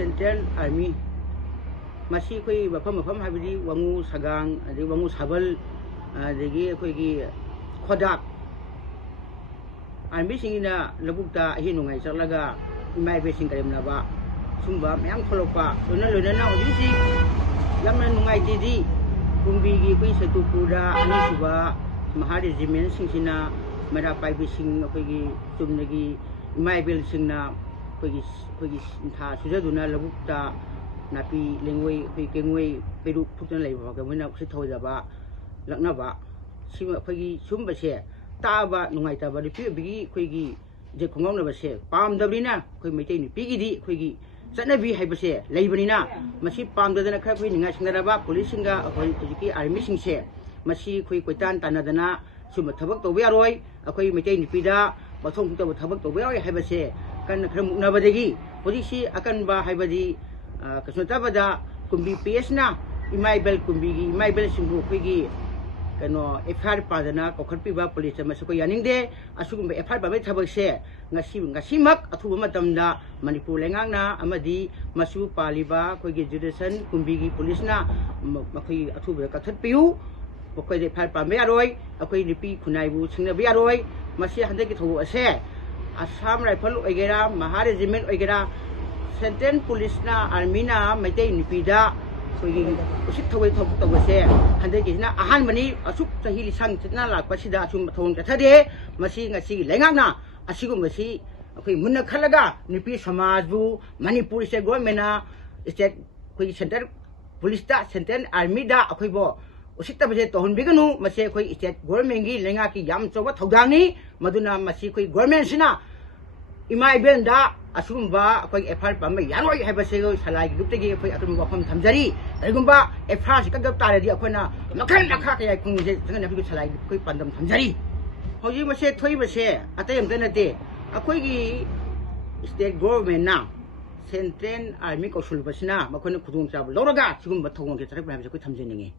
Central Army masi koi mafam habidi wangu sagang adi wangu sabal adagi koi gi khodak army singina labukta hi nungai chaklaga imai be sing karim na ba sumba mayam tholopa lona na hojisi yamna nungai di kumbi gi koi setupura ani suba mahari jimen singsina mara pai be sing koi gi tumnagi imai bel singna koi gi tha sujaduna labukta napi lengwei koi kengwei peru putna leiba ga mena se thoida ba lakna ba sima koi gi sumba se taba nungai taba di pi bi koi gi je khongam na ba se pam dabrina koi meitai ni pi gi di koi gi chana bi hai ba se leibani na masi pam da na kha koi ninga singara ba police singa koi ki army sing se masi koi koitan tanadana suma thabak to ba roi akoi meitai ni pi da bathong to thabak to ba roi hai ba se kan khram na ba degi polisi akan ba hai ba di kasnota bada kumbi PS na imai bel kumbi gi imai bel singbu koi gi kano FR padana kokharpi ba police ma ko yaning de asugum FR ba mai thabak se ngasi mak athuba matamda manipur lengang na amadi masu paliba koi gi jurisdiction kumbi gi police na makhoi athuba kathat piu koi de FR pa me aroi akoi nipi khunai bu singna bi aroi masi hande ki thobu ase Assam Rifle oigera Mahar Regiment oigera Central Police na Army na maitai nipida koi usik thawai thok tawase hande ki na ahan mani asuk sahi lisang chitna lakpa sida asum thong chathade masi ngasi lengang na asigum masi koi munna khalaga nipi samaj bu Manipur se government na state koi Central Police da Central Army da akoi bo usik tabaje tohon biganu masi koi state government gi lenga ki yam choba thogdang ni maduna masi koi government sina imai benda asumba koi FR pamma yaroi haiba se salai guptegi koi atum wafam thamjari aigumba FR se kagap taradi akoina makhan nakha kaya kungje sanga nabi salai koi pandam thamjari hoji mase thoi base atayam denate akoi gi state government na Central Army ko sulbasina makona khudung chab loraga sigumba thogong ke charak ba koi thamjeninge